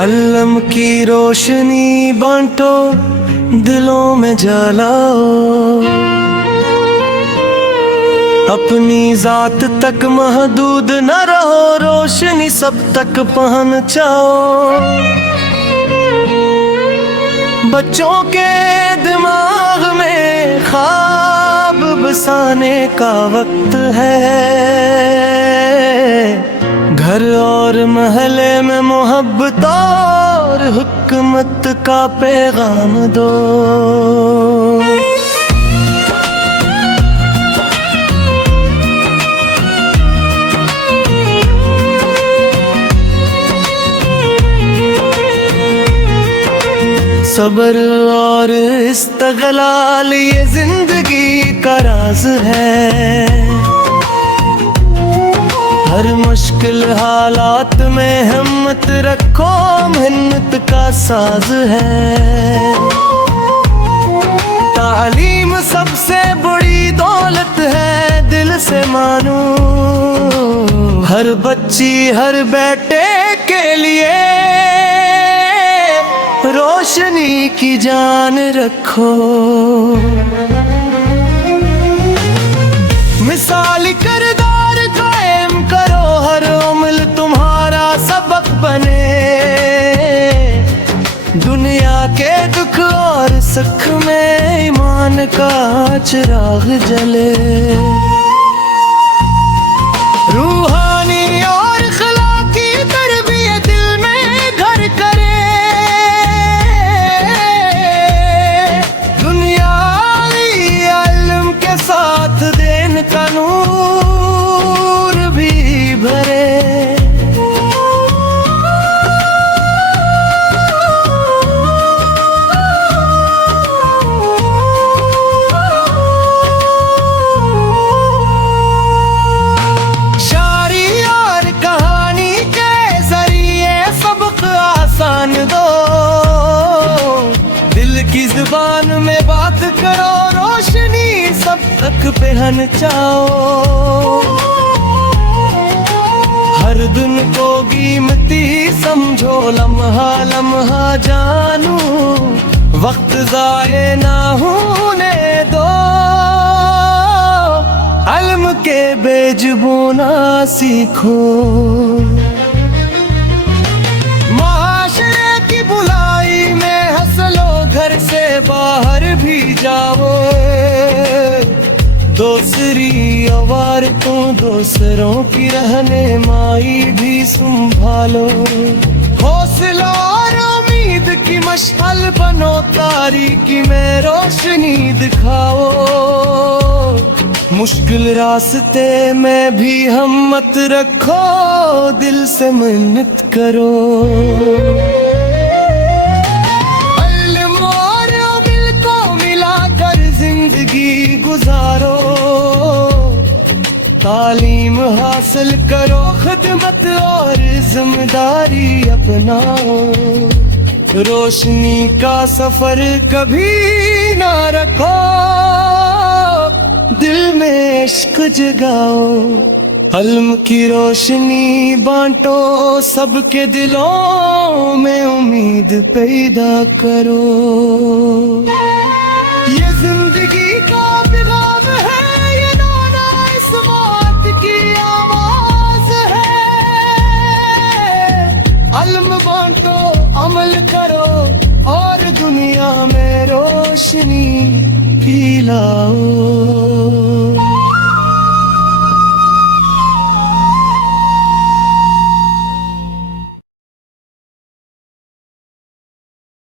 अल्लम की रोशनी बांटो, दिलों में जलाओ, अपनी जात तक महदूद न रहो, रोशनी सब तक पहुंचाओ। बच्चों के दिमाग में ख्वाब बसाने का वक्त है, घर और महल्ले में मोहब्बत और हुकूमत का पैगाम दो। सब्र और इस्तगलाल ये जिंदगी का राज है, हर मुश्किल हालात में हिम्मत रखो, मेहनत का साज है। तालीम सबसे बड़ी दौलत है, दिल से मानो, हर बच्ची हर बेटे के लिए रोशनी की जान रखो। मिसाली किरदार कायम करो, हर अमल तुम्हारा सबक बने, दुनिया के दुख और सुख में ईमान का चिराग जले। रूहानी और अखलाकी तरबियत दिल में घर करे, साथ देन का नूर भी भरे। शायरी और कहानी के जरिए सबक आसान दो, दिल की जुबान में बात करो, रोशनी सब तक पहुंचाओ। हर दिन को कीमती समझो, लम्हा लम्हा जानू, वक्त ज़ाये ना होने दो, इल्म के बेजुबाना सीखो। माशरे की बुलाई में हंसलो, घर से बाहर भी जाओ, दूसरी अवार को दूसरों की रहने माई भी संभालो। हौसला और उम्मीद की मशाल बनो, तारीकी में रोशनी दिखाओ। मुश्किल रास्ते में भी हिम्मत रखो, दिल से मेहनत करो। जिंदगी गुजारो, तालीम हासिल करो, खिदमत और जिम्मेदारी अपनाओ, रोशनी का सफर कभी ना रखो, दिल में इश्क जगाओ। इल्म की रोशनी बांटो, सबके दिलों में उम्मीद पैदा करो। ये जिंदगी का पैगाम है, ये नाना इस बात की आवाज है। इल्म बांटो, अमल करो और दुनिया में रोशनी फैलाओ।